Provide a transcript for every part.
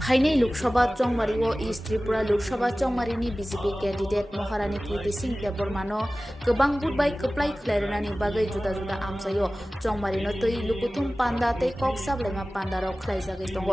फाइनै लोकसभा चौमारिओ ईस्ट त्रिपुरा लोकसभा चौमारिनि BJP candidate Maharani Kirti Singh देबबर्मानो गोबां बुधबाय कप्लाय खलायरनानि बागै जुदा जुदा आमसायो चौमारिनो तै लुकुथुम पान्दा तै कक साबलायमा पान्दाराव खलायजागै दङ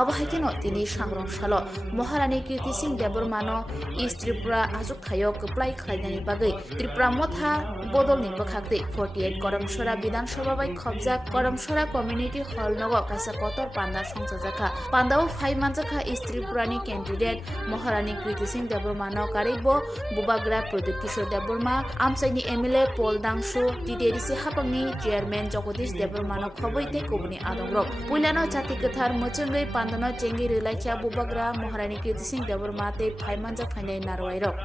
आबो हायकेनो तिनि सांग्रं सालो महारानी कीर्ति सिंह देबबर्मानो ईस्ट त्रिपुरा आजुक थायो कप्लाय खलायनानि बागै त्रिपुरा मथा बदलनि बखाखदै 48 करमसरा विधानसभा बाय खबजा करमसरा कम्युनिटी हॉल नगो काisa कतर पान्दा संसाजाखा पान्दाव phi मानजाखा east त्रिपुरानि candidate Maharani Kirti Singh देबबर्मानो कारिबो बुबाग्रा Pradeep किशोर देबबर्मा आमसाइनि एमएलए पल दांसु टीडीसी हापांनि चेयरमैन जगदीश देबबर्मानो खबैते कोबनि आदंग्रक पुइलानो जाति गोथार मोचंगै पान्दानो चेंगि रिलाइखा बुबाग्रा महारानी कीर्ति सिंह देबबर्मा ते phi मानजा फाइनाय नारवाइरक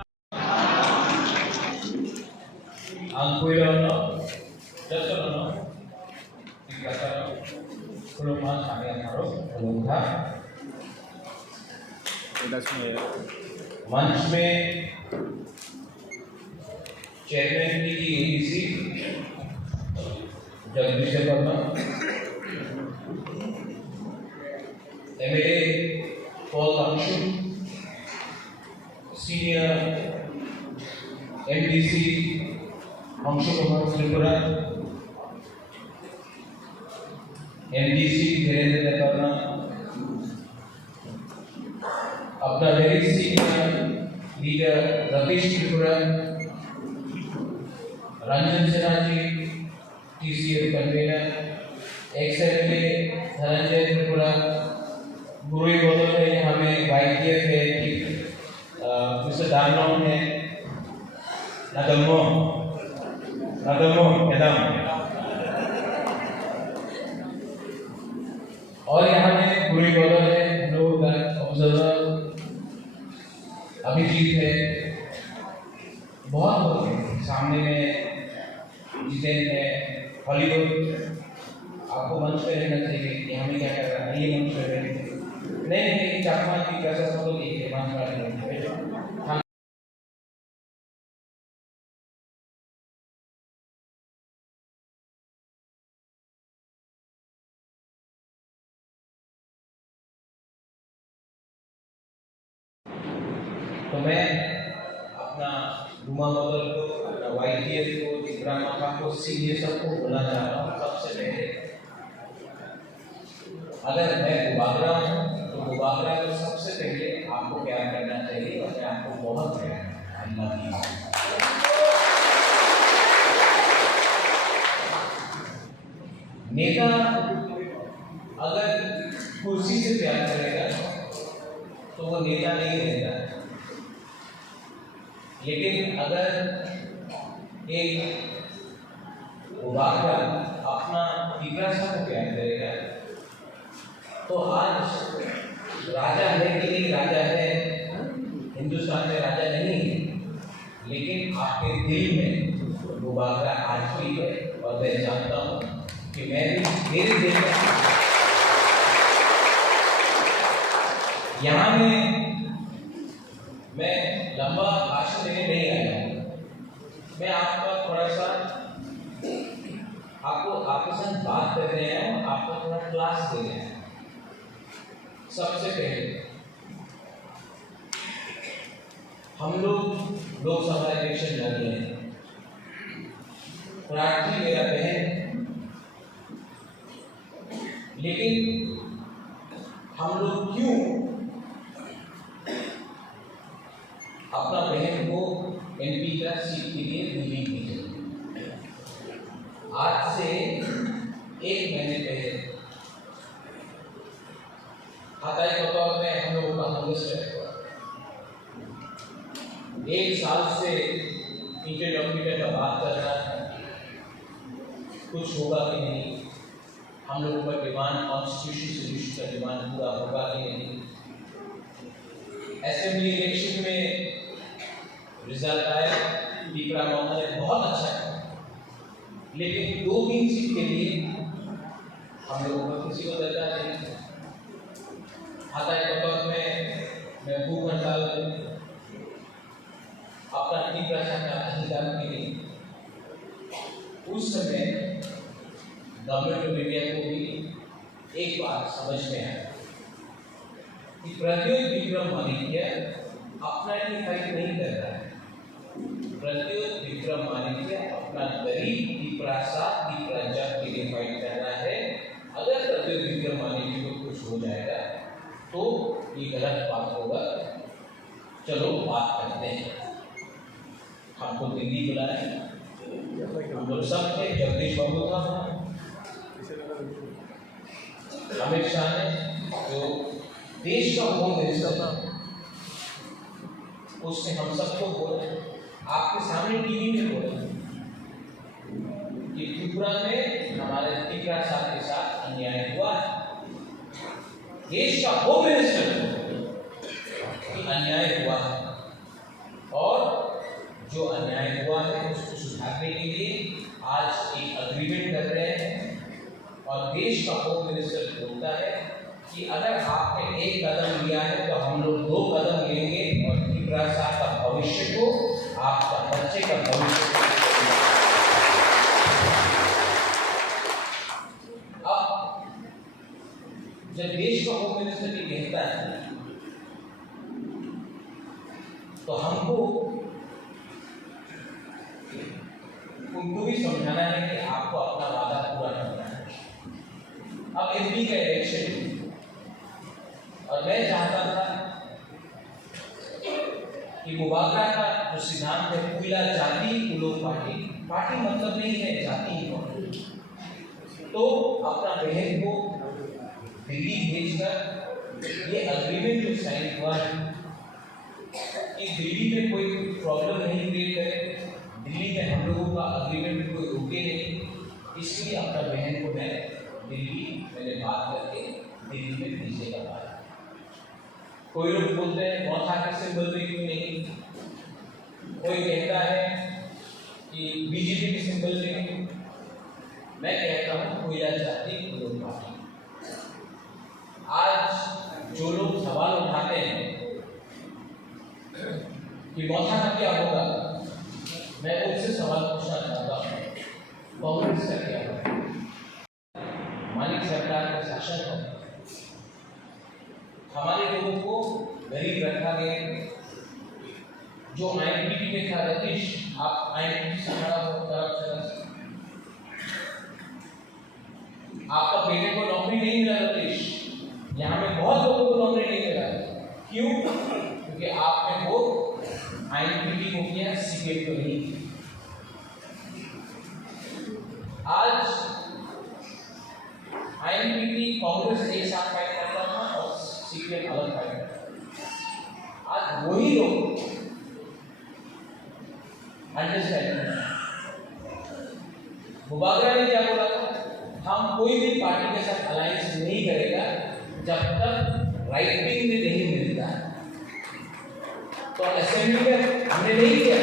ang puilono, dasarno, tigasano, kulungan kami ang haro, kulungha. मंच में चेयरमैन की ADC Jagdish Verma, MLA Paul Dansu, senior MDC Anshukumar Tripura, MDC Dhirendra Debbarma, अपना very senior leader Ratish Tripura, Ranjan Sinha ji TCL convener, ex MLA Dhananjay Tripura, गुरुई बोतल है हमें वाईटीएफ है, मिस्टर दानों है, नदमो एकदम, और यहाँ में गुरुई बोतल है लोग ऑब्जर्वर अभिजीत है, बहुत लोग हैं सामने में जितेंद्र है, हॉलीवुड आपको मंच पे रहना चाहिए कि हमें क्या कर रहा है ये मंच पे रहना नहीं चाकमा की कैसा सब लोग एक मंच पर रहना तो मैं अपना गुमा बदल को अपना वाईटीएफ को ड्रामा को सीनियर सबको बोलना चाहता हूँ सबसे पहले अगर मैं गुबागरा हूँ तो गुबागरा को सबसे पहले आपको प्यार करना चाहिए और मैं आपको बहुत प्यार करना नेता अगर कुर्सी से प्यार करेगा तो वो नेता नहीं रहेगा लेकिन अगर एक गुबागरा अपना पिपरासा को प्यार करेगा तो आज राजा है कि नहीं राजा है हिंदुस्तान में राजा नहीं लेकिन आपके दिल में गुबागरा आज भी है और मैं जानता हूँ कि मैं भी मेरे दिल में यहाँ में मैं लंबा भाषण देने नहीं आया हूँ मैं आपका थोड़ा सा आपके साथ बात कर रहे हैं आपको थोड़ा क्लास दे रहे हैं सबसे पहले हम लोग लोकसभा इलेक्शन लड़ रहे हैं प्रार्थी मेरा बहन लेकिन हम लोग क्यों अपना बहन को एमपी का सीट के लिए रिलीज कीजिए आज से 1 महीने पहले हाथाई बतौर में हम लोगों का कांग्रेस हुआ 1 साल से इंटरलॉक्यूटर का बात कर रहा है कुछ होगा कि नहीं हम लोगों का डिमांड कॉन्स्टिट्यूशन सोल्यूशन का डिमांड पूरा होगा कि नहीं असेंबली इलेक्शन में रिजल्ट आया टीपरा मौका ने बहुत अच्छा है लेकिन 2-3 सीट के लिए हम लोगों को किसी को दर्जा नहीं हाथाई बतौर में मैं भूख हड़ताल अपना टीपरा का अधिकार के लिए उस समय गवर्नमेंट ऑफ इंडिया को भी एक बात समझ में आया कि प्रद्योत विक्रम माणिक्य अपना ही फाइट नहीं कर रहा है। प्रद्योत विक्रम माणिक्य अपना गरीब की प्रासाद की प्रजा के लिए फाइट कर रहा है। अगर प्रद्योत विक्रम माणिक्य को कुछ हो जाएगा तो ये गलत बात होगा। चलो बात करते हैं। हमको दिल्ली बुलाया, हम लोग सब थे, जगदीश बाबू था, अमित शाह ने जो देश का होम मिनिस्टर था उसने हम सबको बोला, आपके सामने टीवी में बोला कि त्रिपुरा में हमारे त्रिपुरा साथ के साथ अन्याय हुआ है। देश का होम मिनिस्टर कि अन्याय हुआ है और जो अन्याय हुआ है उसको सुधारने के लिए आज एक अग्रीमेंट कर रहे हैं। और देश का होम मिनिस्टर बोलता है कि अगर आपने एक कदम लिया है तो हम लोग 2 कदम लेंगे और त्रिपुरा साथ का भविष्य को, आपका बच्चे का भविष्य को। अब जब देश का होम मिनिस्टर ये कहता है तो हमको उनको भी समझाना है कि आपको अपना वादा पूरा करना है। अब एमपी का इलेक्शन और मैं चाहता था कि मुबारक का जो सिद्धांत है कुला जाति कुलो पार्टी, पार्टी मतलब नहीं है जाति ही, तो अपना बहन को दिल्ली भेजकर ये अग्रीमेंट जो साइन हुआ है कि दिल्ली में कोई प्रॉब्लम नहीं क्रिएट करे, दिल्ली में हम लोगों का अग्रीमेंट कोई रुके नहीं, इसलिए अपना बहन को मैं दिल्ली मैंने बात करके दिल्ली में भेजने का बात। कोई लोग बोलते हैं मौथा के सिंबल पे क्यों नहीं, कोई कहता है कि बीजेपी के सिंबल पे क्यों। मैं कहता हूँ कोयला जाति कुलो पार्टी। आज जो लोग सवाल उठाते हैं कि मौथा का क्या होगा, मैं उनसे सवाल पूछना चाहता हूँ कांग्रेस का क्या होगा। मानिक सरकार का शासन है, हमारे लोगों को गरीब रखा गया। जो आईएनटीटी में था रतीश, आप आईएनटीटी से खड़ा हो तरफ आपका बेटे को नौकरी नहीं मिला रतीश, यहाँ में बहुत लोगों को नौकरी नहीं मिला। क्यों? क्योंकि आपने वो आईएनटीटी को किया, सीपीएम को नहीं। आज आईएनटीटी कांग्रेस एक साथ फाइट करता था और सीपीएम अलग फाइट करता था। आज वही लोग अंडरस्टैंडिंग मुबारक ने क्या बोला था, हम कोई भी पार्टी के साथ अलायंस नहीं करेगा जब तक राइटिंग में नहीं मिलता। तो असेंबली में हमने नहीं किया।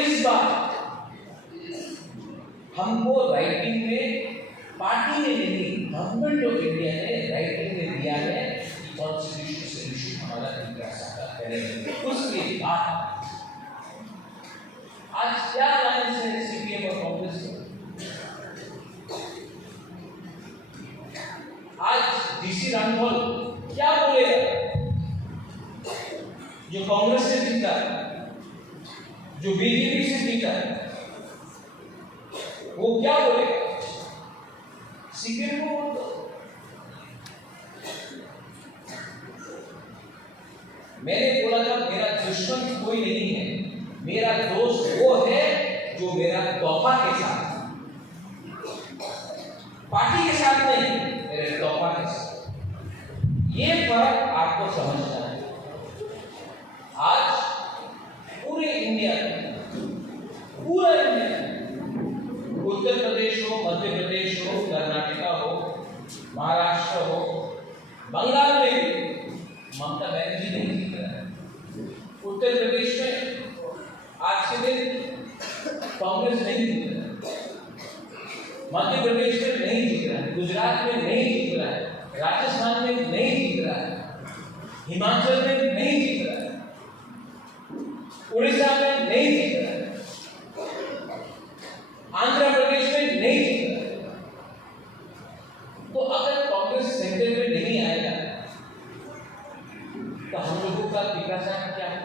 इस बार हमको राइटिंग में पार्टी ने नहीं, गवर्नमेंट ऑफ इंडिया ने राइटिंग में दिया है कि कॉन्स्टिट्यूशन सोल्यूशन हमारा इंडिया साथ करेंगे। उसके बाद आज क्या अलायंस है सीपीएम और कांग्रेस का? आज डीसी रामफल क्या बोलेगा? जो कांग्रेस से जीता, जो बीजेपी से जीता, वो क्या बोलेगा? सीपीएम को वोट दो। मैंने बोला था मेरा दुश्मन कोई नहीं है, मेरा दोस्त वो है जो मेरा तोहफा के साथ, पार्टी के साथ नहीं, मेरे तोहफा के साथ। ये फर्क आपको समझना है। आज पूरे इंडिया में, पूरा इंडिया, उत्तर प्रदेश हो, मध्य प्रदेश हो, कर्नाटका हो, महाराष्ट्र हो, बंगाल में भी ममता बनर्जी नहीं जीत रहा है। उत्तर प्रदेश में आज के दिन कांग्रेस नहीं जीत रहा है, मध्य प्रदेश में नहीं जीत रहा है, गुजरात में नहीं जीत रहा है, राजस्थान में नहीं जीत रहा है, हिमाचल में नहीं जीत रहा है, उड़ीसा में नहीं जीत रहा है, आंध्र प्रदेश में नहीं जीत रहा है। तो अगर कांग्रेस सेंटर में नहीं विकास का क्या है?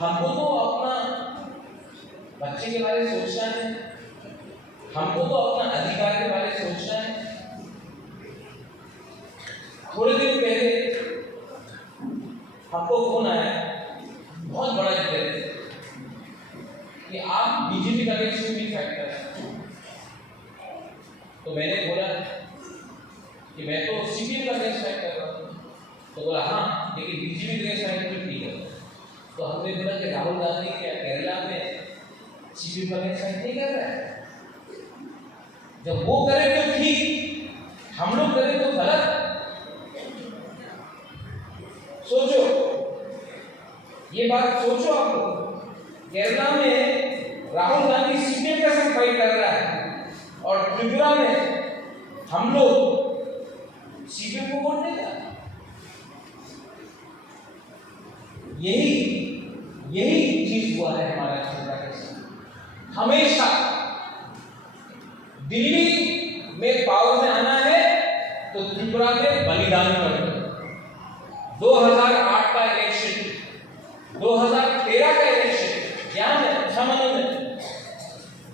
हमको तो अपना बच्चे के बारे में सोचना है, हमको तो अपना अधिकार के बारे में सोचना है। थोड़े दिन पहले हमको फोन आया, बहुत बड़ा जिक्र कि आप बीजेपी का अगेंस्ट क्यों नहीं फाइट कर रहे? तो मैंने बोला कि मैं तो सीपीएम का अगेंस्ट फाइट कर रहा हूँ। तो बोला हाँ, लेकिन बीजेपी का अगेंस्ट फाइट क्यों नहीं कर? तो हमने बोला कि राहुल गांधी क्या केरला में सीपीएम का अगेंस्ट फाइट नहीं कर रहा है? जब वो करे तो ठीक, हम लोग करें तो गलत। सोचो, ये बात सोचो आप लोग। केरला में राहुल गांधी सीपीएम के साथ फाइट कर रहा है और त्रिपुरा में हम लोग सीपीएम को वोट देगा। यही चीज हुआ है हमारा त्रिपुरा के साथ। हमेशा दिल्ली में पावर में आना है तो त्रिपुरा में बलिदान करो। 2008 का इलेक्शन, 2013 का इलेक्शन, यहाँ में सामान्य में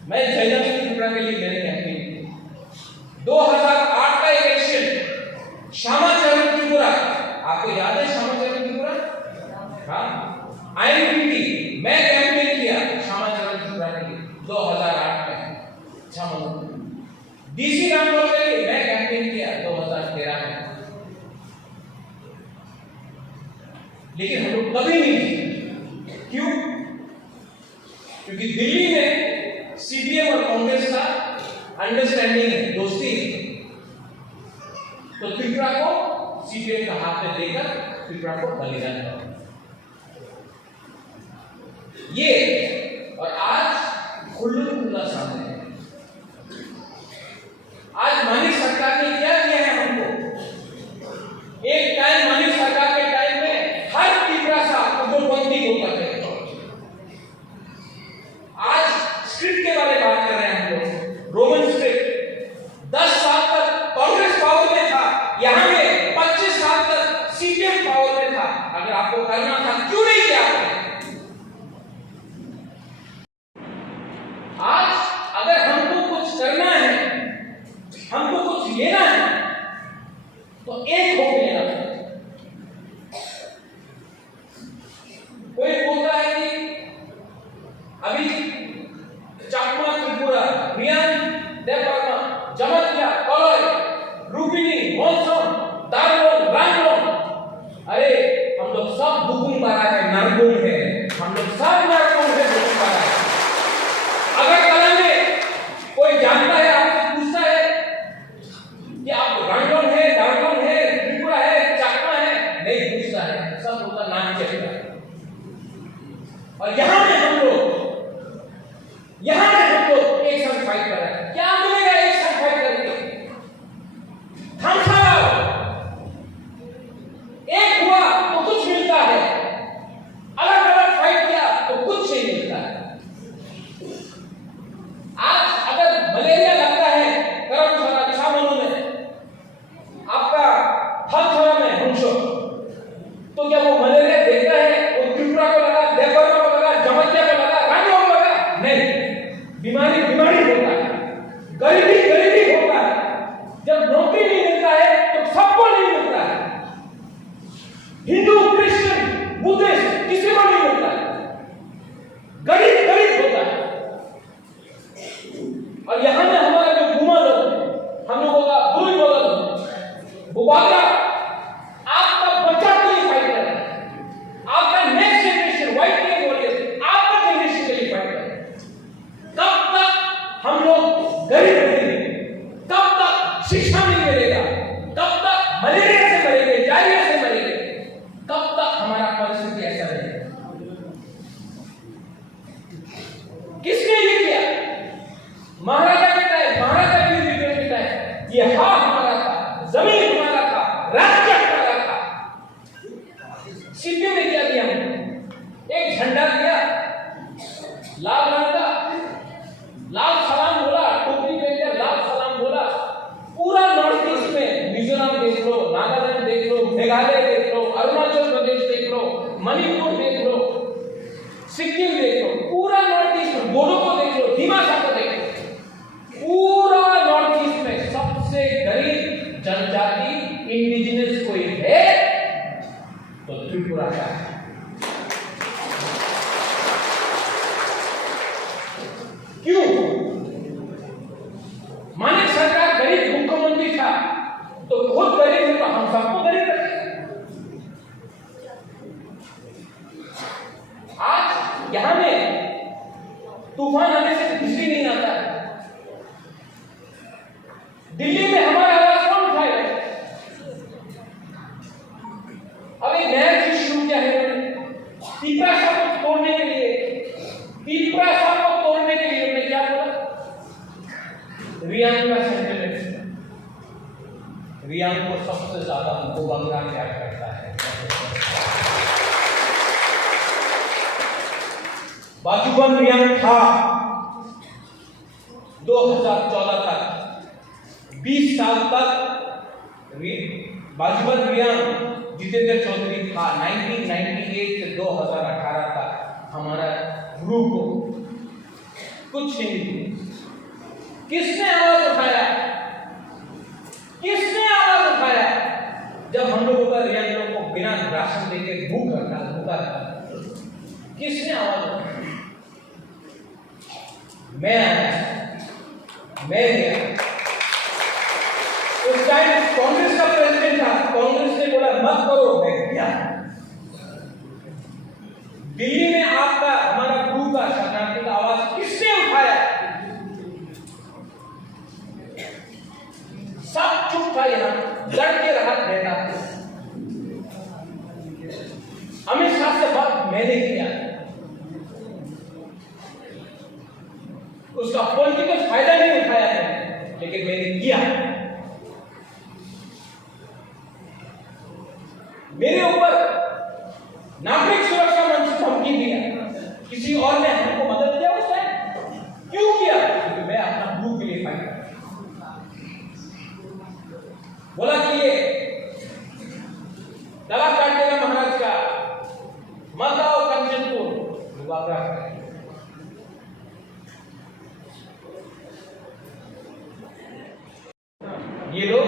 मैं जयनगर त्रिपुरा के लिए मैंने कैंपेन की। 2008 का इलेक्शन श्यामाचरण त्रिपुरा, आपको याद है श्यामाचरण त्रिपुरा? हाँ, INPT मैं कैंपेन किया श्यामाचरण त्रिपुरा के लिए 2008 में श्यामाचरण। DC रामपुर के लिए मैं कैंपेन किया 2013 में। लेकिन हम लोग कभी नहीं जीते। क्यों? क्योंकि दिल्ली में सीपीएम और कांग्रेस का अंडरस्टैंडिंग है, दोस्ती है। तो त्रिपुरा को सीपीएम का हाथ में देकर त्रिपुरा को बलिदान करो। ये और आज खुल्ला सामने है। आज मानिक सरकार ने क्या किया है हमको? एक टाइम मानिक सरकार के टाइम में हर त्रिपुरा सा उग्रपंथी होता है। आज स्क्रिप्ट के बारे में बात कर रहे हैं हम लोग, रोमन स्क्रिप्ट। 10 साल तक कांग्रेस पावर में था, यहां में 25 साल तक सीपीएम पावर में था। अगर आपको करना था क्यों नहीं किया आपने? आज अगर हमको कुछ करना है, हमको कुछ लेना है, तो एक होकर लेना है। कोई बोलता है कि अभी चाकमा त्रिपुरा, रियान, देवबर्मा, जमतिया, कलोय, रूपिनी, मॉनसून, दारोन, रामलोन, अरे हम लोग सब दुगुन बारा है, नरगुन है, हम लोग सब नरगुन है, दुगुन बारा है। अगर कला में कोई जानता है, आपसे पूछता है कि आप रामलोन है, दारोन है, त्रिपुरा है, चाकमा है, नहीं पूछता है, सब बोलता नाम चलेगा। और यहां में हम लोग एक साथ फाइट कर रहे हैं। क्या मिलेगा एक साथ फाइट करके? हम खा दिल्ली में हमारा आवाज कौन उठाएगा? अब एक नया चीज शुरू किया है पीपरा साहब को तोड़ने के लिए। पीपरा साहब को तोड़ने के लिए उन्होंने क्या बोला? रियांग का सेंटिमेंट, रियांग को सबसे ज्यादा उनको बंगला प्यार करता है। बाजूबंद रियांग था 2014 तक, 20 साल तक बाजूबंद रियांग जितेंद्र चौधरी था। 1998 से 2018 तक हमारा ग्रुप को कुछ नहीं। किसने आवाज उठाया? किसने आवाज उठाया जब हम लोगों का रियान लोगों को बिना राशन देके भूख रखा? किसने आवाज उठाया? मैं आया, मैं गया। उस टाइम कांग्रेस का प्रेसिडेंट था, कांग्रेस ने बोला मत करो, मैं गया। दिल्ली में आपका हमारा ग्रुप का शरणार्थी का आवाज किसने उठाया? सब चुप था, यहां लड़ के रहा नेता। अमित शाह से बात मैंने किया, उसका पॉलिटिकल फायदा नहीं उठाया मैंने, लेकिन मैंने किया। मेरे ऊपर नागरिक सुरक्षा मंच से धमकी दिया, किसी और ने हमको मदद किया उस टाइम? क्यों किया? क्योंकि मैं अपना ग्रुप के लिए फाइट कर, बोला कि ये गला काट देगा महाराज का, मत आओ कंचनपुर, मुबागरा करें। ये लोग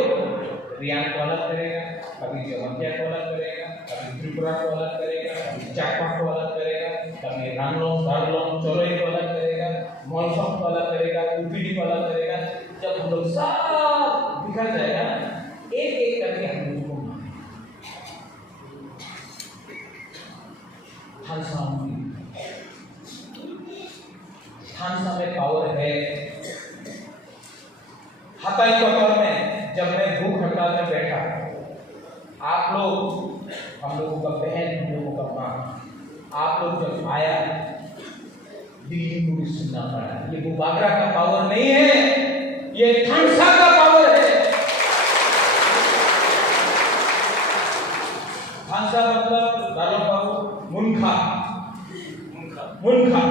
रियांग को अलग करेगा, कभी जमतिया को अलग करेगा, कभी त्रिपुरा को अलग करेगा, कभी चाकमा को अलग करेगा, कभी रामलोंग, दारलोंग, चोलोई को अलग करेगा, मॉनसॉन को अलग करेगा, ऊपीडी को अलग करेगा। जब हम लोग सब बिखर जाएगा, एक एक करके हम लोगों को थानसा में पावर है। हताई कोतवाल में जब मैं भूख हड़ताल में बैठा, आप लोग, हम लोगों का बहन, हम लोगों का मां, आप लोग जब आया, दिल्ली को भी सुनना पड़ा। ये मुबागरा का पावर नहीं है, ये थानसा का पावर है। थानसा मतलब दालो बाबू मुनखा, मुनखा।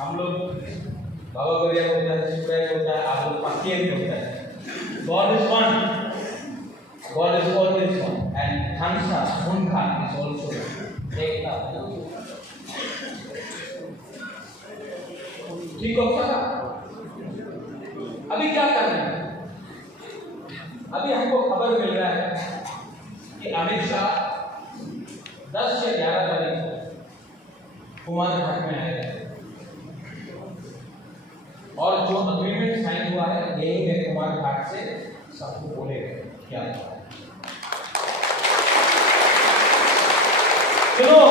हम लोग बाबा गरिया होता है, शिवराय होता है, आप लोग पाकियन होता है। God is one, God is always one, and Thansa, Munkha is also एकता। ठीक होगा? अभी क्या करना है? अभी हमको खबर मिल रहा है कि अमित शाह 10 या 11 तारीख को कुमार घाट में आएगा, और जो अग्रीमेंट साइन हुआ है यही है, कुमार घाट से सबको बोलेगा क्या हुआ है। सुनो,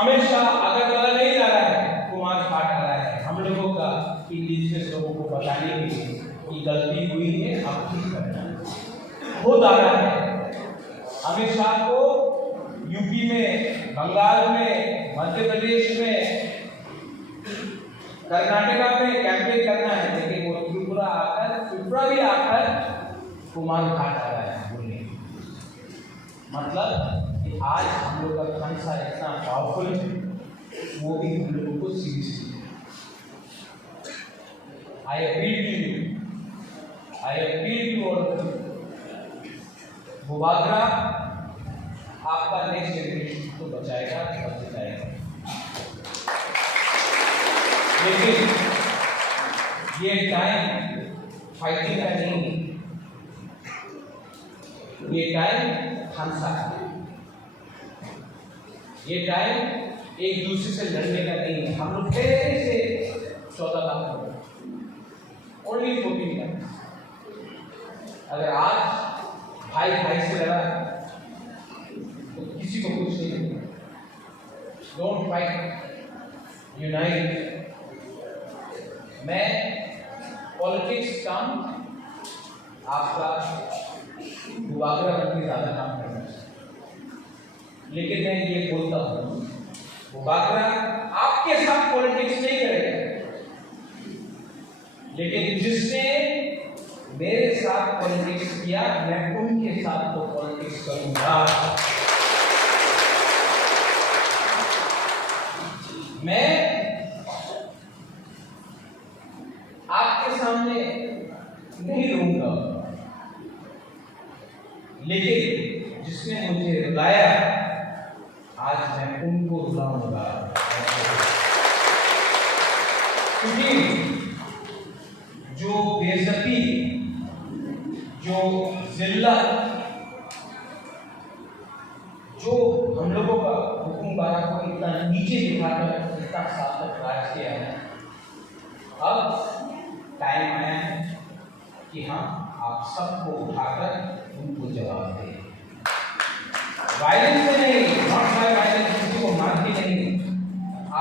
अमित शाह अगरतला नहीं जा रहा है, कुमार घाट आ रहा है। हम लोगों का इंडिजिनियस लोगों को बताने के लिए कि गलती हुई है, अब ठीक करना खुद आ रहा है। अमित शाह को यूपी में, बंगाल में, मध्य प्रदेश में, कर्नाटका में कैंपेन करना है, लेकिन वो त्रिपुरा भी आकर कुमार घाट आ रहा है बोलने। मतलब कि आज हम लोग का थानसा इतना पावरफुल है, वो भी हम लोगों को seriously. I appeal to all, मुबागरा आपका नेक्स्ट जनरेशन को बचाएगा, बचाएगा। लेकिन ये टाइम फाइटिंग का नहीं, ये टाइम थानसा का, ये टाइम एक दूसरे से लड़ने का नहीं है। हम लोग पहले से 14 लाख ओनली 14 लाख। अगर आज भाई भाई से लड़ा तो किसी को कुछ नहीं होगा। Don't fight, unite. मैं पॉलिटिक्स काम आपका दुबारा बनके ज़्यादा काम करना चाहिए, लेकिन मैं ये बोलता हूँ बागरा आपके साथ पॉलिटिक्स नहीं करेगा, लेकिन जिसने मेरे साथ पॉलिटिक्स किया मैं उनके साथ तो पॉलिटिक्स करूंगा। मैं आपके सामने नहीं रहूंगा, लेकिन जिसने मुझे रुलाया आज मैं उनको रुलाऊंगा, क्योंकि जो बेइज्जती, जो जिल्लत, जो हम लोगों का हुक्मराना को इतना नीचे दिखाकर इतना साल तक राज किया है, अब टाइम आया है कि हम आप सबको उठाकर उनको जवाब दें। वायलेंस से नहीं, नॉट बाय वायलेंस, किसी को मार के नहीं,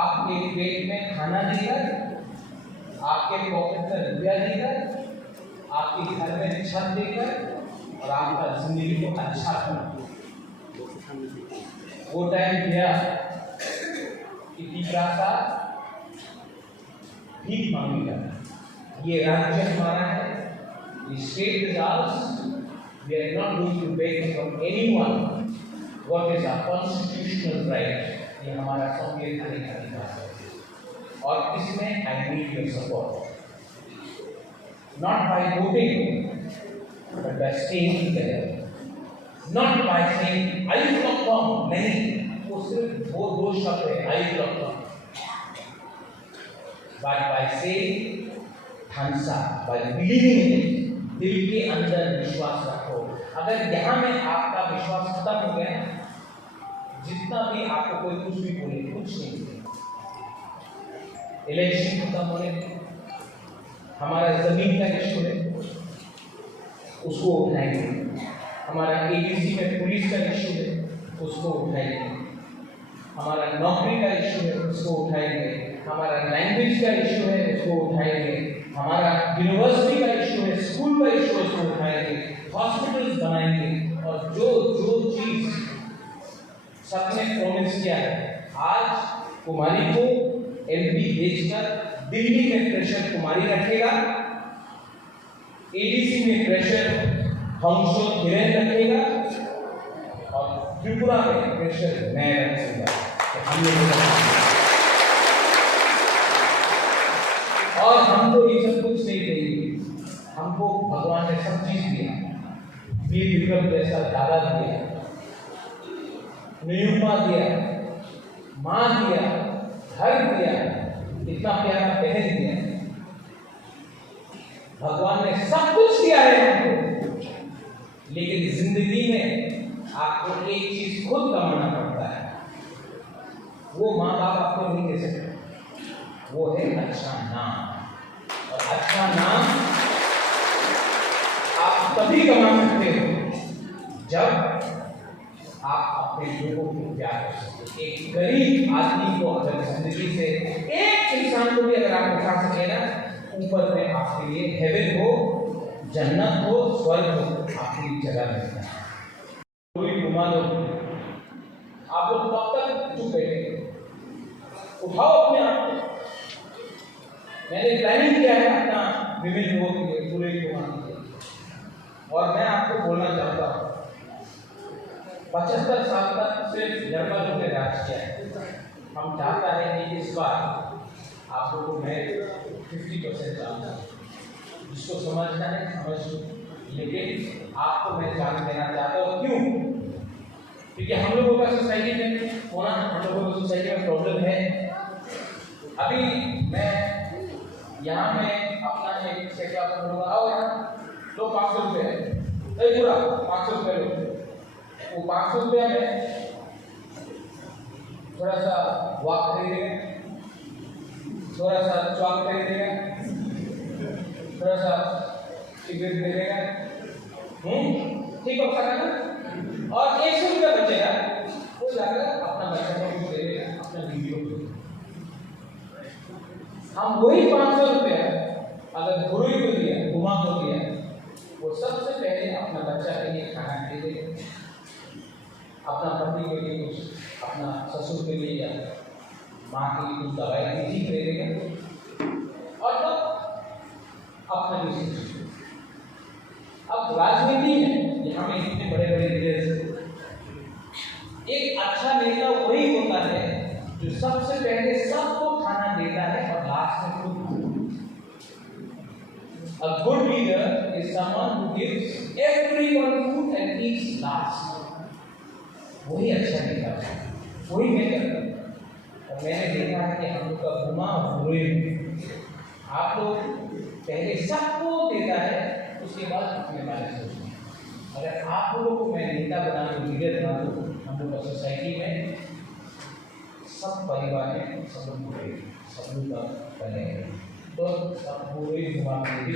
आपके पेट में खाना देकर, आपके पॉकेट में रुपया देकर, आपके घर में छत देकर और आपका जिंदगी को अच्छा करना। वो टाइम गया कि तीसरा सा भीख मांगेगा। ये राज्य हमारा है, ये state is ours, we are not going to beg from anyone what is our constitutional right. ये हमारा संवैधानिक अधिकार है और इसमें I need your support, not by voting but by staying together, not by saying आई.com, नहीं, वो सिर्फ वो दो शब्द है आई.com, but by saying Hansa, by believing in it, दिल के अंदर विश्वास रखो। अगर यहाँ में आपका विश्वास खत्म हो गया, जितना भी आपको कोई कुछ भी बोले, कुछ नहीं। इलेक्शन खत्म होने, हमारा जमीन का इशू है उसको उठाएंगे, हमारा एडीसी में पुलिस का इशू है उसको उठाएंगे, हमारा नौकरी का इशू है उसको उठाएंगे, हमारा लैंग्वेज का इशू है उसको उठाएंगे, हमारा यूनिवर्सिटी का इशू है, स्कूल का इशू है उसको उठाएंगे, हॉस्पिटल्स बनाएंगे और जो जो चीज सबने प्रॉमिस किया है, आज कुमारी को एमपी भेजकर दिल्ली में प्रेशर कुमारी रखेगा, एडीसी में प्रेशर हंसो हिरेन रखेगा और त्रिपुरा में प्रेशर मैं रखूंगा। और हमको ये सब कुछ नहीं देंगे, हमको भगवान ने सब चीज दिया, वीर विक्रम जैसा दादा दिया, नियुमा दिया, माँ दिया, घर दिया, इतना प्यारा बहन दिया, भगवान ने सब कुछ दिया है हमको, लेकिन जिंदगी में आपको एक चीज खुद कमाना पड़ता है, वो माँ बाप आपको नहीं दे सकते, वो है अच्छा नाम। और अच्छा नाम आप तभी कमा सकते हो जब आप अपने लोगों को प्यार कर सकते। एक गरीब आदमी को अगर जिंदगी से एक इंसान को भी अगर आप उठा सके ना, ऊपर में आपके लिए हेवन हो, जन्नत हो, स्वर्ग हो, आपके लिए जगह मिलता है। कोई घुमा दो, आप लोग कब तक चुप बैठे? उठाओ अपने आप को। मैंने प्लानिंग किया है अपना विभिन्न लोगों के लिए, पूरे घुमाने के लिए, और मैं आपको बोलना चाहता हूँ 75 साल तक सिर्फ जर्मनों ने राज किया है, हम चाहता है कि इस बार आप लोगों को मैं 50% जानता हूँ, जिसको समझना है समझ लो, लेकिन आपको मैं जान देना चाहता हूँ। क्यों? क्योंकि हम लोगों का सोसाइटी में होना, हम लोगों को सोसाइटी में प्रॉब्लम है। अभी मैं यहाँ में अपना एक सेटअप करूँगा, आओ यहाँ लो 500 रुपये, पूरा 500 रुपये लो, वो 500 रुपये में थोड़ा सा वाक खरीदेंगे, थोड़ा सा चौक खरीदेंगे, थोड़ा सा सिगरेट दे देगा, ठीक हो सकता है, और 100 रुपया बचेगा, वो जाकर अपना बच्चा को दे देगा, अपना वीडियो को। हम वही 500 रुपया अगर गुरु को दिया, घुमा को दिया, वो सबसे पहले अपना बच्चा के लिए खाना खरीदेगा, अपना पति के लिए कुछ, अपना ससुर के लिए या माँ के लिए कुछ दवाई भी खरीदेगा और तब अपना भी सोचेगा। अब राजनीति में यहाँ में इतने बड़े बड़े लीडर्स, एक अच्छा नेता वही होता है जो सबसे पहले सबको खाना देता है और लास्ट में खुद खाना। A good leader is someone who gives everyone food and eats last. वही अच्छा नेता है, वही नेता। और मैंने देखा है कि हम लोग का घुमा हुए आप लोग पहले सबको देता है, उसके बाद अपने बारे में सोचते हैं। अगर आप लोगों को मैं नेता बना दूँ, लीडर बना दूँ, हम लोग का सोसाइटी में सब परिवार में सब लोग का बनेगा, तो सब पूरे घुमा के भी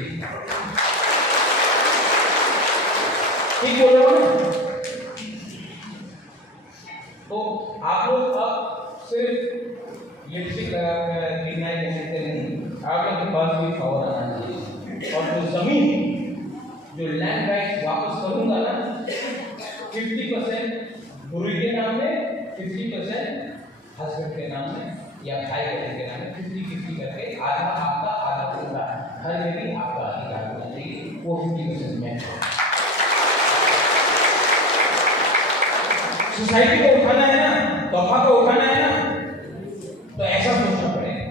ठीक बोल रहे हो ना। तो आप लोग अब सिर्फ लिपस्टिक लगा कर जीना ही नहीं, आप लोग के पास भी पावर आना चाहिए। और जो जमीन, जो लैंड राइट वापस करूंगा ना, 50% गुरु के नाम में, 50% हस्बैंड के नाम में या भाई बहन के नाम में, 50-50 करके आधा आपका आधा पूरा, घर में भी आपका अधिकार होना चाहिए, वो 50% में। सोसाइटी को उठाना है ना, तोहफा को उठाना है ना, तो ऐसा सोचना पड़ेगा।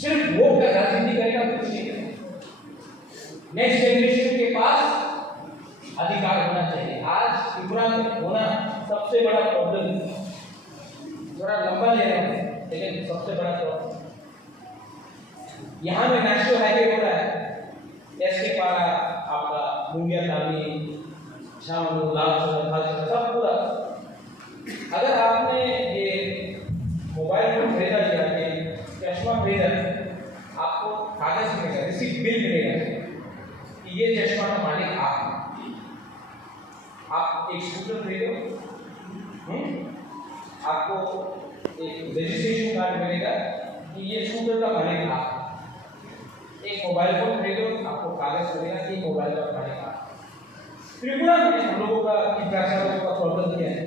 सिर्फ वोट का राजनीति करेगा कुछ नहीं। नेक्स्ट जनरेशन के पास अधिकार होना चाहिए। आज त्रिपुरा में होना सबसे बड़ा प्रॉब्लम, थोड़ा लंबा ले रहा हूँ लेकिन सबसे बड़ा प्रॉब्लम, यहाँ में नेशनल हाईवे हो रहा है, एसके पारा आपका मुंगिया ताली शामू लाल सब पूरा। अगर आपने ये मोबाइल फोन खरीदा या चश्मा खरीदा, आपको कागज मिलेगा, रिसीट बिल मिलेगा कि ये चश्मा का मालिक आप एक स्कूटर खरीदो, आपको एक रजिस्ट्रेशन कार्ड मिलेगा कि ये स्कूटर का मालिक आप। एक मोबाइल फोन खरीदो, आपको कागज मिलेगा कि मोबाइल का मालिक आप। त्रिपुरा में हम लोगों का का प्रॉब्लम क्या है,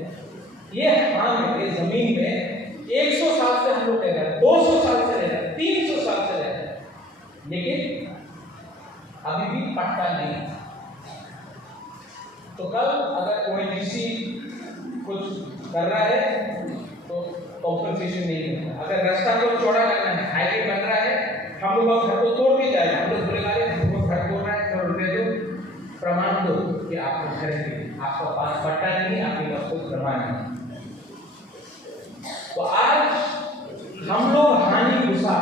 ये ये जमीन में 100 साल से हम लोग रह रहे हैं, 200 साल से रह रहे हैं, 300 साल से रह रहे हैं, लेकिन अभी भी पट्टा नहीं। तो कल अगर ONGC कुछ कर रहा है तो कॉम्पनसेशन नहीं मिलता। अगर रास्ता को चौड़ा करना है, हाईवे बन रहा है, हम लोग घर को तोड़ के जाए, हम लोग बोलेगा हमको घर तोड़ रहा है, करोड़ रुपये दो, प्रमाण दो कि आपको घर है, आपका पास पट्टा नहीं, आपके पास कोई प्रमाण नहीं। तो आज हम लोग हानि घुसा,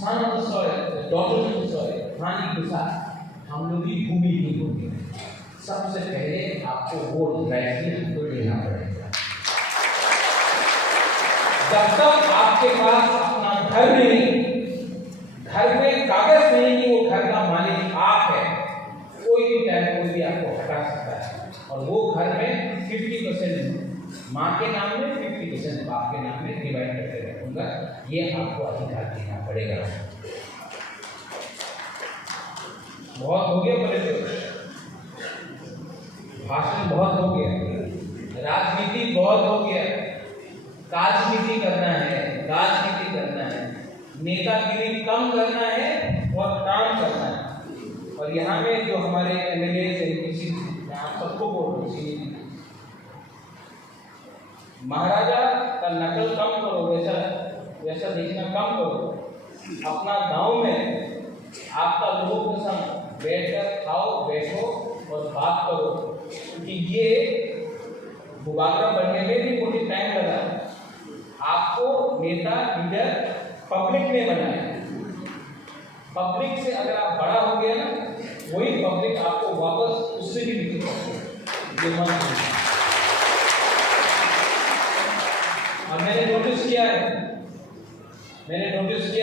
son of the soil, daughter of the soil, हानि घुसा, हम लोग की भूमि नहीं होगी। सबसे पहले आपको वोट राइट हमको देना पड़ेगा। जब तक आपके पास अपना घर नहीं, घर में कागज नहीं कि वो घर का मालिक आप है, कोई भी टाइम कोई भी आपको हटा सकता है। और वो घर में 50% माँ के नाम में, 50% बाप के नाम में डिवाइड करके रखूंगा, ये आपको अधिकार देना पड़ेगा। बहुत हो गया बोले तो, भाषण बहुत हो गया, राजनीति बहुत हो गया, राजनीति करना है, राजनीति करना है, नेतागिरी कम करना है और काम करना है। और यहाँ में जो हमारे MLA MPC, आप सबको बोल रहे हैं, महाराजा का नकल कम करो, वैसा देखना कम करो। अपना गांव में आपका लोगों के संग बैठकर खाओ, बैठो और बात करो, क्योंकि ये बुबागरा बनने में भी कोई टाइम लगा। आपको नेता लीडर पब्लिक ने बनाया, पब्लिक से अगर आप बड़ा हो गया ना, वही पब्लिक आपको वापस उससे भी नीचे पहुंचे। और मैंने नोटिस किया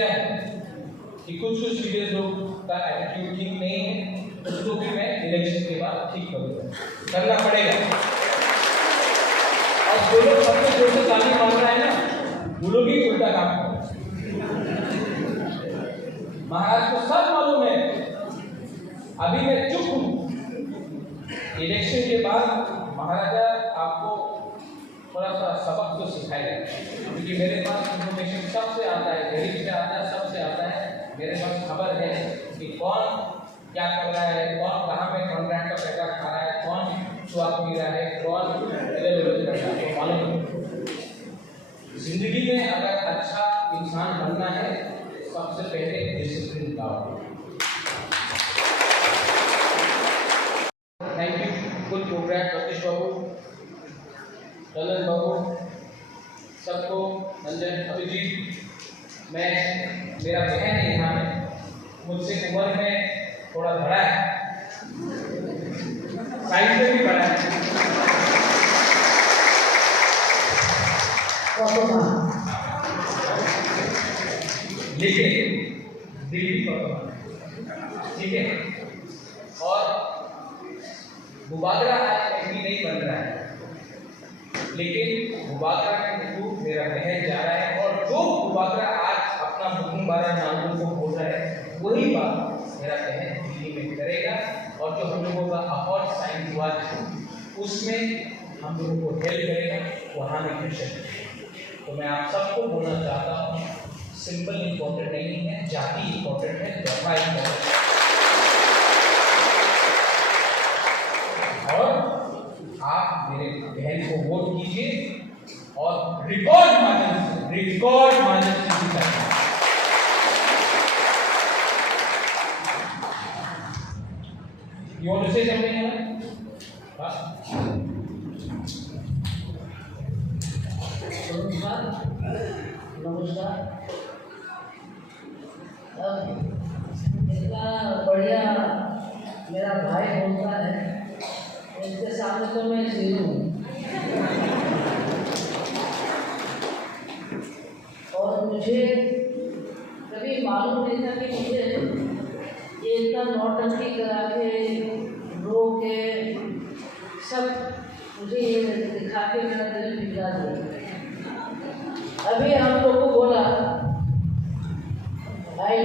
है कि कुछ लीडर्स लोग का एटीट्यूड ठीक नहीं है, उसको भी मैं इलेक्शन के बाद ठीक करूँगा, करना पड़ेगा। और जो लोग सबसे जोर से ताली मार रहा है ना, वो लोग ही उल्टा काम कर रहे हैं। महाराज को सब मालूम है अभी मैं चुप हूँ। इलेक्शन के बाद महाराजा आपको थोड़ा सा सबक तो सिखाएगा, क्योंकि मेरे पास इंफॉर्मेशन सबसे आता है, गरीब से आता है, सबसे आता है। मेरे पास खबर है कि कौन क्या कर रहा है, कौन कहाँ में कॉन्ट्रैक्ट का पैसा खा रहा है, कौन स्वाद पी रहा है, कौन इधर उधर कर रहा है, तो मालूम। जिंदगी में अगर अच्छा इंसान बनना है, सबसे पहले डिसिप्लिन लाओ। Thank you, good program Satish Babu, Lalan Babu, सबको, रंजन, अभिजीत। मेरा बहन है यहाँ में, मुझसे उम्र में थोड़ा बड़ा है, साइज में भी बड़ा है। लेकिन दिल भी ठीक है। और मुबादला आज एमपी नहीं बन रहा है, लेकिन मुबादला में थ्रू मेरा बहन जा रहा है, और जो मुबादला आज अपना मुकुम बारा नामों को बोल रहा है, वही बात मेरा बहन दिल्ली में करेगा। और जो हम लोगों का अवार्ड साइन हुआ उसमें हम लोगों को हेल्प करेगा, वहाँ में मिशन। तो मैं आप सबको बोलना चाहता हूँ, सिंपल इम्पोर्टेंट नहीं है, जाति इम्पोर्टेंट है, धर्म इम्पोर्टेंट है। और आप मेरे बहन को वोट कीजिए और रिकॉर्ड मार्जिन से जीता। You want to say something? नमस्कार। इतना बढ़िया मेरा भाई बोलता है, इसके सामने तो मैं जीरो हूँ। और मुझे कभी मालूम नहीं था कि मुझे ये इतना नौटंकी करा के रो के सब मुझे ये दिखा के मेरा दिल बिगड़ा दिया। अभी हम लोग को बोला I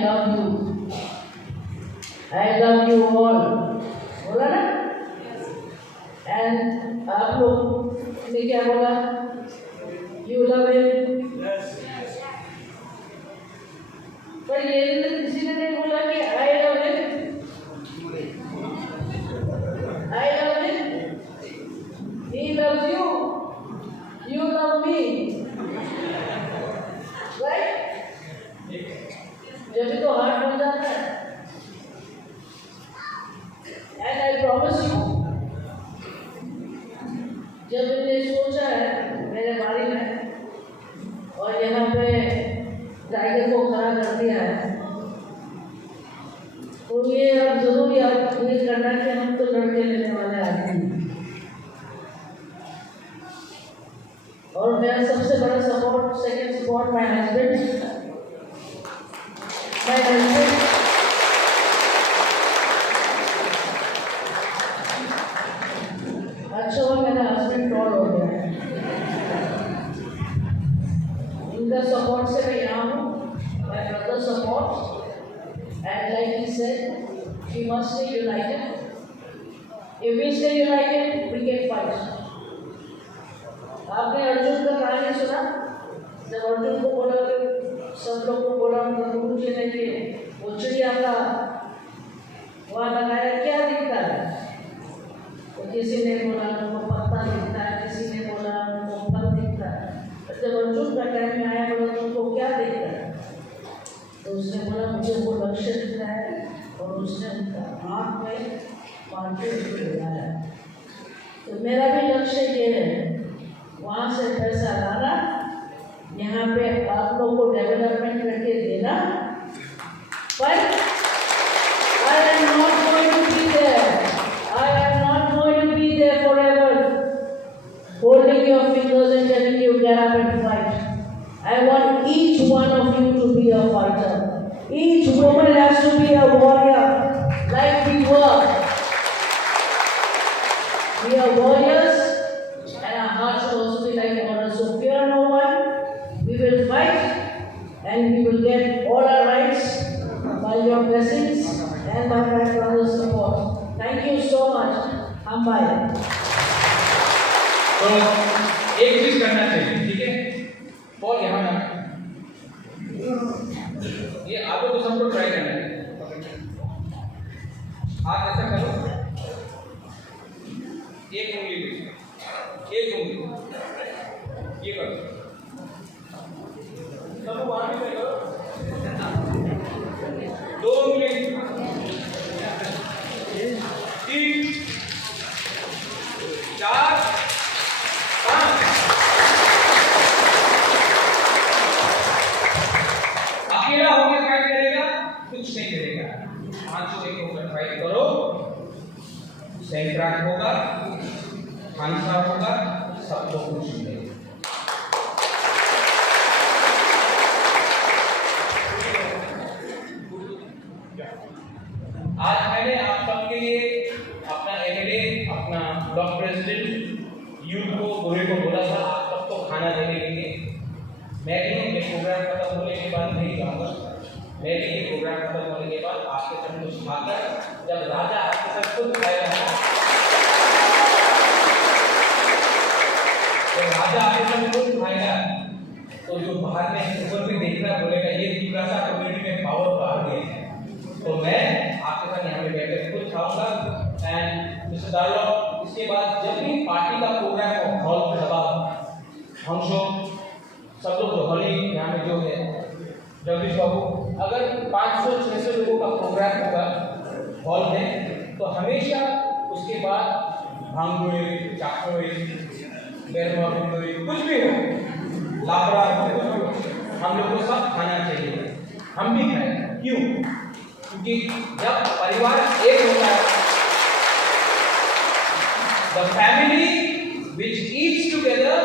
love you all, बोला ना? एंड आप लोग ने क्या बोला? You love him? पर ये किसी ने नहीं बोला कि I love him. I love him. He loves you. You love me. Right? जब भी तो हार्ट बन जाता है। And I promise you, जब मैंने सोचा है मेरे बारे में और यहाँ पे टाइगर को खड़ा कर दिया है, तो ये अब जरूर याद करना कि हम तो लड़के लेने वाले आदमी हैं। और मेरा सबसे बड़ा support, second support my husband. अच्छा हुआ मेरा हस्बैंड टॉल हो गया है, इनका सपोर्ट से मैं यहाँ हूँ। My brother support, and like he said, we must stay united. If we stay united we can fight. आपने अर्जुन का कहानी सुना? जब अर्जुन को बोला कि सब लोग को बोला मुझे नहीं, वो चिड़िया का वहाँ लगाया क्या दिखता है? तो किसी ने बोला उनको पत्ता दिखता है, किसी ने बोला उनको फल दिखता है। जब अर्जुन का टाइम में आया बोला उनको क्या दिखता है? तो उसने बोला मुझे वो लक्ष्य दिखता है, और उसने उनका आँख में पाँचों लगाया। तो मेरा भी लक्ष्य ये है, वहाँ से पैसा लाना, यहाँ पे आप लोग को डेवलपमेंट करके देना। पर I am not going to be there. I am not going to be there forever, holding your fingers and telling you get up and fight. I want each one of you to be a fighter. Each woman has to be a warrior, like we were. We are warriors, and our hearts will also be like warriors. So fear no one. We will fight, and we will get all our rights by your blessings and by my brother's support. much. हम भाई तो एक चीज करना चाहिए, ठीक है? Ball यहाँ ना, ये आपको तो सबको ट्राई करना है। आप ऐसा करो, एक उंगली, ये करो, सब वहां पे करो, दो उंगली, 3 4 5। अकेला होकर फाइट करेगा, कुछ नहीं करेगा। 5 एक होकर फाइट करो, सेंट्राक होगा, खानसा होगा, सबको कुछ मिलेगा। आज मैंने आप सबके लिए अपना एमएलए, अपना ब्लॉक प्रेसिडेंट यूथ को गोरे को बोला था आप सबको खाना देने के लिए। मैं भी ये प्रोग्राम खत्म होने के बाद नहीं जाऊँगा, मैं भी ये प्रोग्राम खत्म होने के बाद आपके साथ कुछ खाकर, जब राजा आपके साथ खुद खाएगा, जब राजा आपके साथ खुद खाएगा, तो जो बाहर में ऊपर भी देखना बोलेगा ये तीव्रा सा कम्युनिटी में पावर तो आ गई है। तो मैं आपके साथ यहाँ पे बैठकर खुद खाऊंगा। एंड मिस्टर दार्लो, इसके बाद जब भी पार्टी का प्रोग्राम हो, हॉल में दबा हम सब लोग जो हॉली यहाँ में जो है जगदीश बाबू, अगर 500-600 लोगों का प्रोग्राम होगा हॉल में, तो हमेशा उसके बाद भांगोई, चाकोई, गैरमोई, कुछ भी हो, लापरा हो, हम लोग को सब खाना चाहिए। हम भी खाएं, क्यों? क्योंकि जब परिवार एक होता है, the family which eats together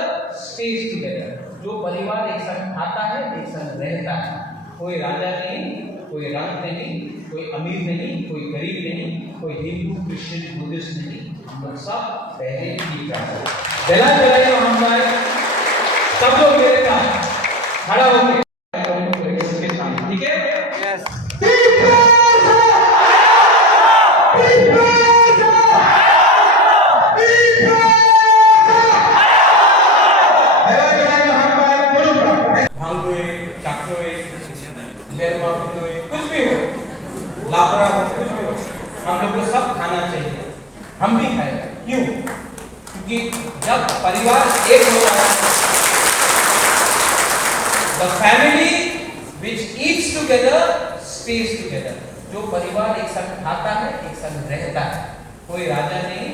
stays together। जो परिवार एक साथ खाता है, एक साथ रहता है, कोई राजा नहीं, कोई रंग नहीं, कोई अमीर नहीं, कोई गरीब नहीं, कोई हिंदू, क्रिश्चियन, बुद्धिस्ट नहीं, हम लोग सब पहले ही जाते हैं। जला जलाइए हम सब लोग मेरे साथ खड़ा होकर उसके सामने, ठीक है? कुछ भी हो, लापरा हो, कुछ भी हो, हम लोग को सब खाना चाहिए। हम भी खाएं, क्यों? क्योंकि जब परिवार एक होता है, the family which eats together stays together। जो परिवार एक साथ खाता है, एक साथ रहता है, कोई राजा नहीं,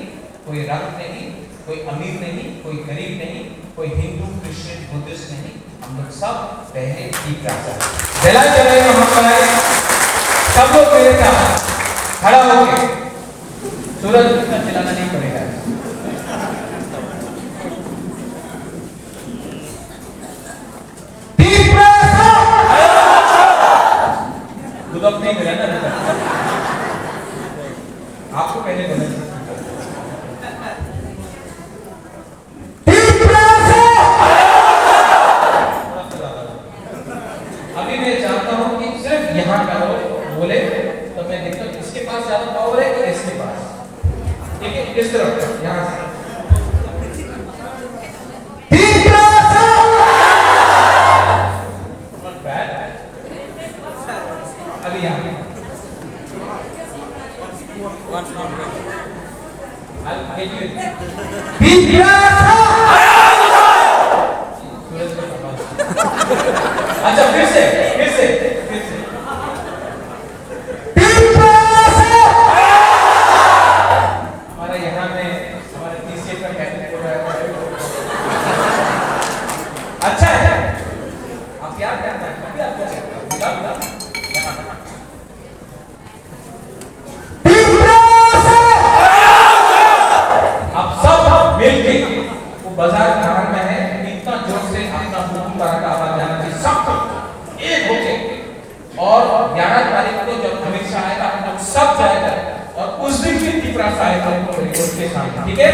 कोई रंग नहीं, कोई अमीर नहीं, कोई गरीब नहीं, कोई हिंदू, क्रिश्चियन, बुद्धिस्ट नहीं, हम लोग सब पहले ठीक रहता है। जला जलाइए हम सब लोग मेरे साथ खड़ा होके, सूरज इतना जलाना नहीं पड़ेगा। दूध नहीं मिला ना, आपको पहले बोला। अभी मैं चाहता हूं कि सिर्फ यहाँ का लोग बोले, तो मैं देखता हूँ इसके पास ज्यादा पावर है कि इसके पास, ठीक है? किस तरफ? यहाँ से अभी यहाँ अच्छा, फिर से हमारे यहाँ में हमारे तीसरे का कैबिनेट हो रहा है। अच्छा है, आप क्या करना है? अभी आप क्या करना है? आप सब मिलके, वो बाजार कहाँ में है, इतना जोर से अपना हुकुम का आवाज जाना चाहिए, सब एक होके। और 11 तारीख को जब हमेशा आएगा, हम सब जाएगा, और उस दिन भी तीव्रा आएगा उसके सामने, ठीक है?